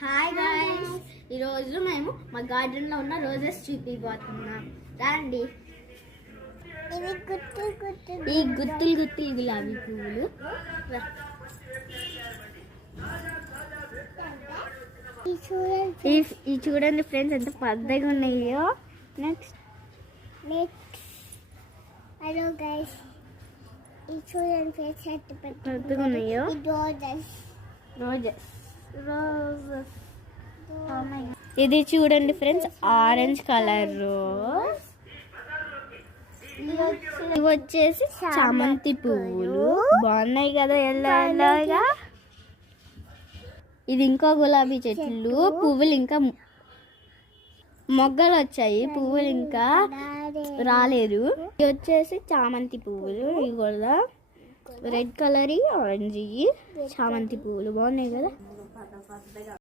Hi guys, ఈరోజు మేము మా గార్డెన్లో ఉన్న రోజెస్ చూపిపోతున్నాం. రండి. ఈ గుత్తులు గుత్తులు గులాబీ పువ్వులు. ఈ చూడండి ఫ్రెండ్స్, ఎంత పెద్దగా ఉన్నాయో. నెక్స్ట్ హలో గైస్, ఈ చూడండి ఫ్రెండ్స్ ఎంత పెద్దగా ఉన్నాయో. రోజెస్. ఇది చూడండి ఫ్రెండ్స్, ఆరెంజ్ కలర్ రోజ్. ఇవి వచ్చేసి చామంతి పువ్వులు, బాగున్నాయి కదా ఎల్లో ఎల్లోగా. ఇది ఇంకా గులాబీ చెట్లు, పువ్వులు ఇంకా మొగ్గలు వచ్చాయి, పువ్వులు ఇంకా రాలేదు. ఇవి వచ్చేసి చామంతి పువ్వులు, ఇవి కూడా రెడ్ కలర్ ఆరెంజ్ చామంతి పువ్వులు బాగున్నాయి కదా.